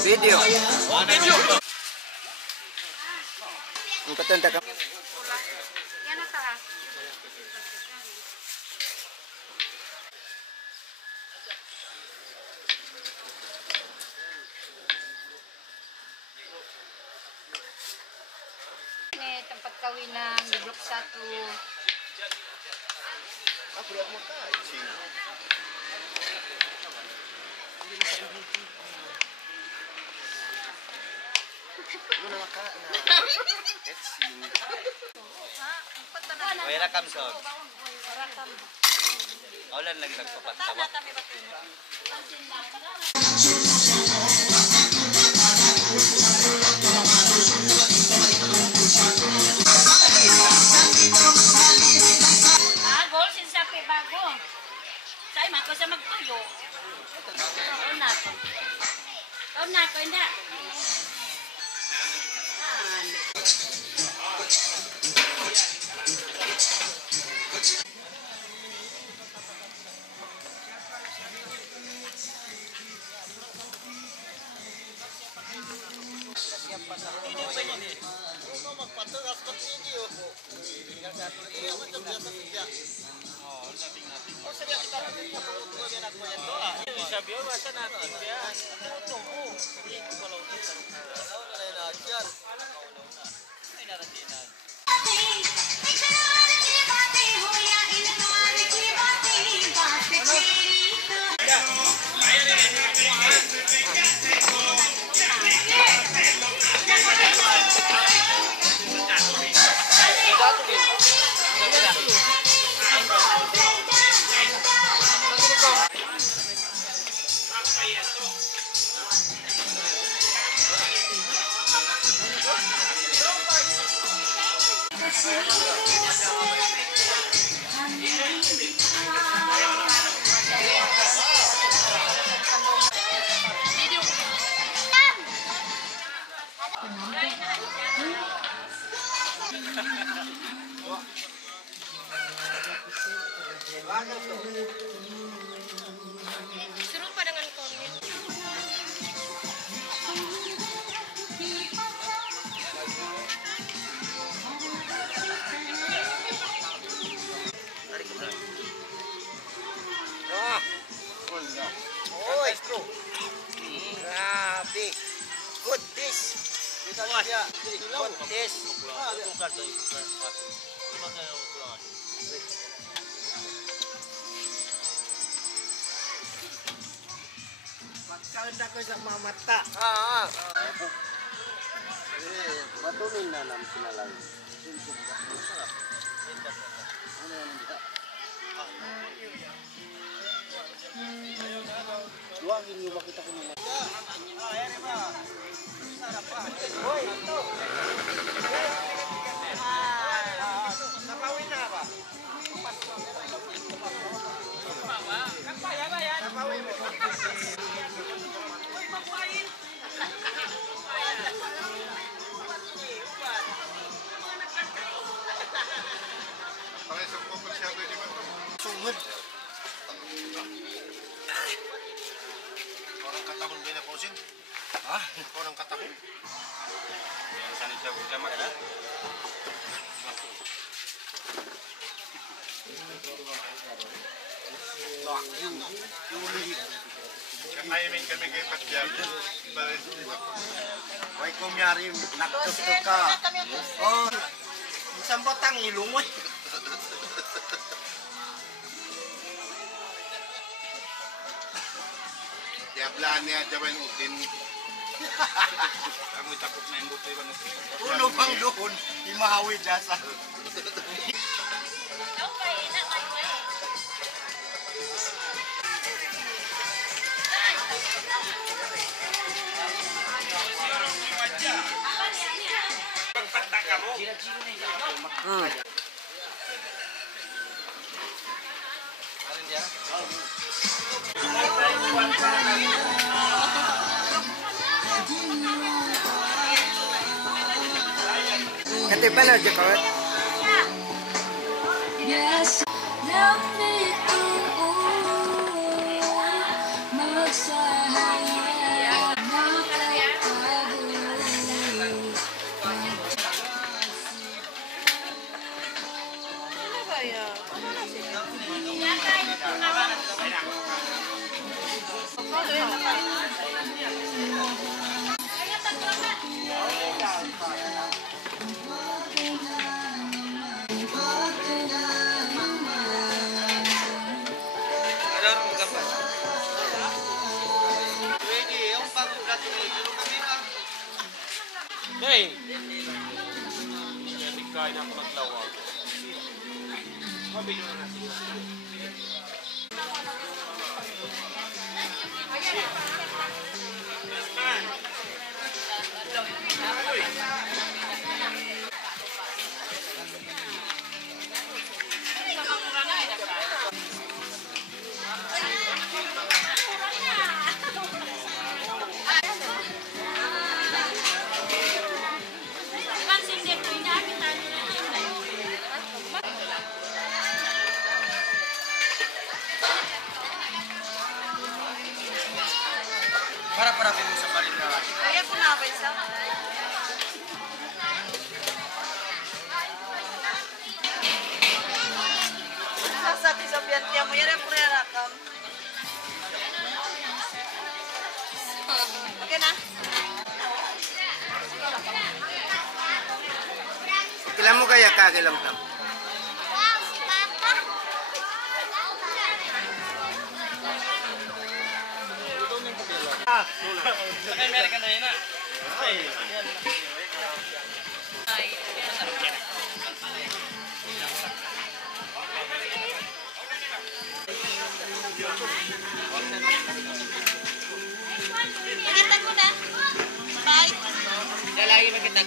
Video. Video. Ang katanda ka. Tempat kawinan di blok 1. Aku lihat muka cing. Lu nama kak na. Etching. May rakam son. Aulan lagi nagpapatawa. Ako sa magtuyo. Taon na ako. Taon na ako, hindi. Ini apa ini? Mau magpatol dapat video ko. Tinggal satu lagi yang macam biasa saja. Oh, nating. Oh, sabi kita na pagtutuwa yan ako yan doa. Sabi mo basta natin yan. Tunggu. Hindi ko pala ulit sa lupa. Ano na yan dyan? Ay naratinan. Serupa dengan komik. Oh, bro. Grabe. Good dish. Kita lihat. Good dish. Magkanda ko sa mga mata. Batunin na namin sinalang. Ano yan nila? Luwagin nyo makita ko naman. Ayan ba? Hoy, ito. Napawin na ba? Kapaya ba yan? Napawin mo. Hoy, mabuhayin. Sungod. Orang katahon ba na posing? Ha? Orang katahon? Yan, saan siya? Huwag ka Kamayamin kami kay Patyam. Huwag kumyari, nagtusto ka. Oh, isang batang ilungoy. Diablaan niya, Jawan Utin. Ako takot na yung butoy ba? Ulo bang doon, imahawi jasa. Okay, na kayo eh. Kati pa na, Jacob. Yes, lamig magsahaya Hey! Hindi kain ako nagtawag. Para ko sa balikan. Kaya po na ba isa? Sa ti sa piantia mo yara pura rakam. Okay na. Kailan mo kaya kagilang tam? American na yun na. Nakita ko na. Bye. Lalagi makita.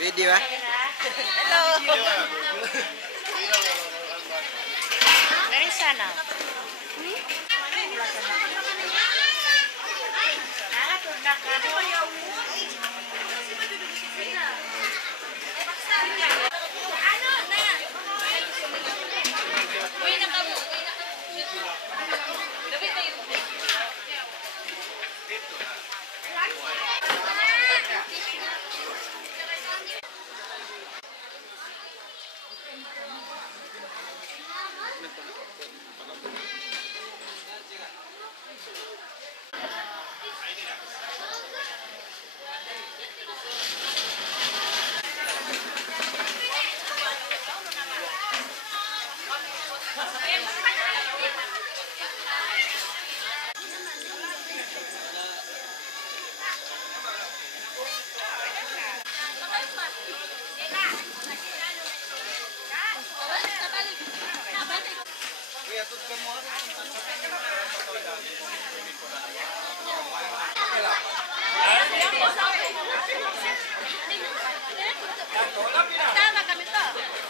Video ah. Hello. sana.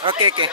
Oke, oke.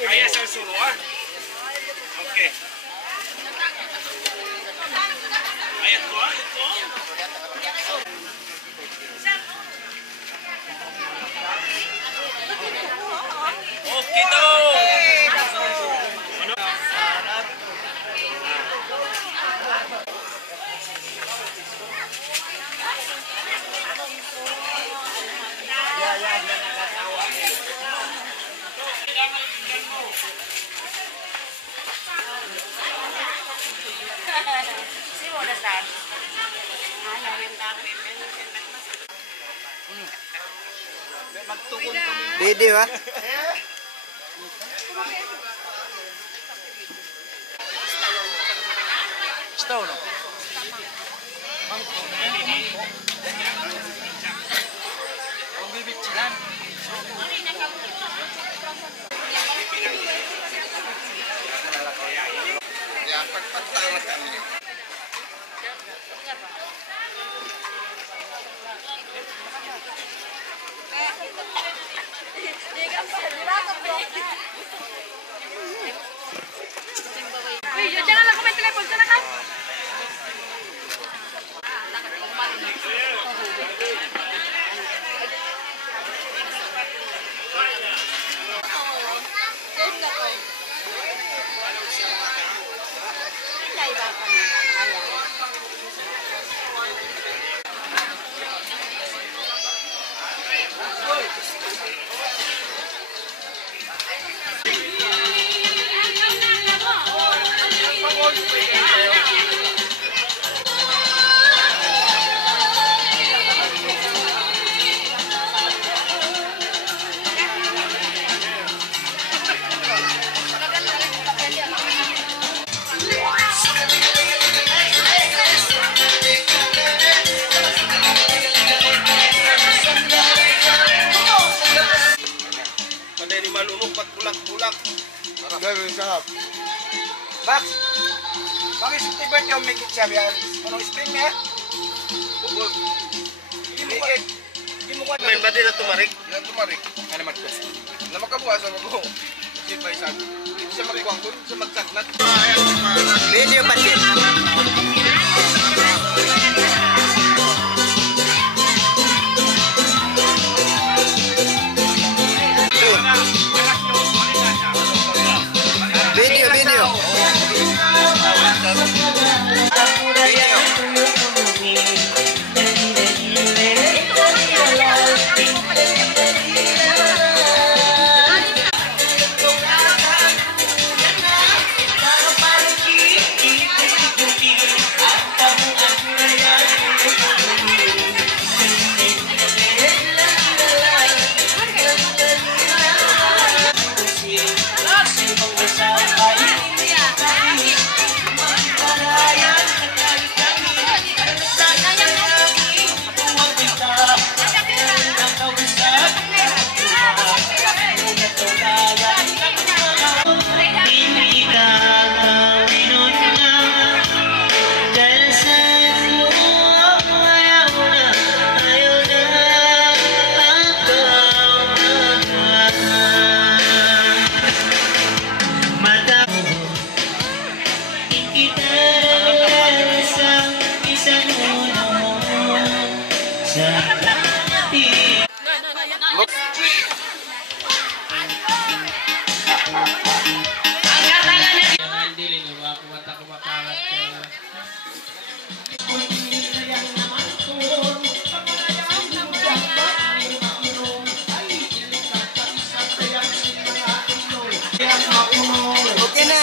Kaya sa sulo ah. Oke. Ayat ko ah, ito. Oke tuh. Video ah. Stone. Ang bibitsilan. Ya, pagpagtangan kami. Jangan lakukan main telepon, sana kan? Pandai ni malumong patulak-tulak. Gawin sahab. Box. Bakit si Tibet yung may kitsa biyan? Anong spring niya? Bukod. Hindi mo Main ba din na tumarik? Yan tumarik. Ano mag-quest? Na makabukas ako ko. Kasi pa isang. Hindi siya magkuwang ko. Hindi siya magsaklat. Video budget. Video, video. Video. Okay na.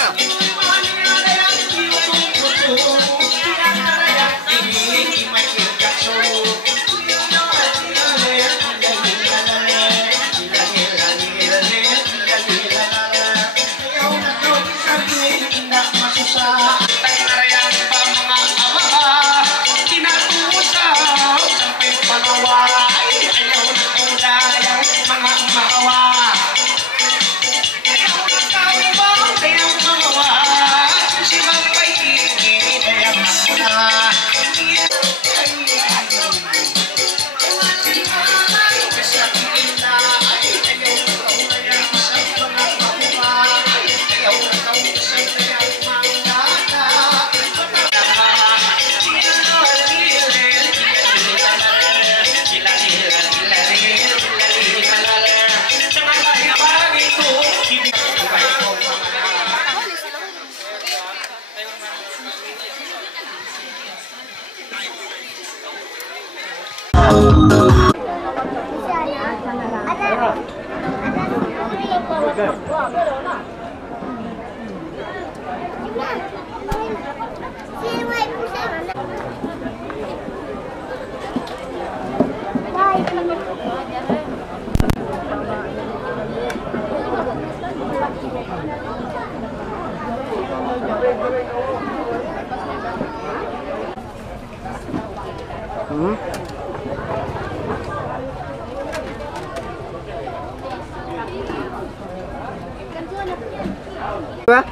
Diba?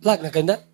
Lag na kanda?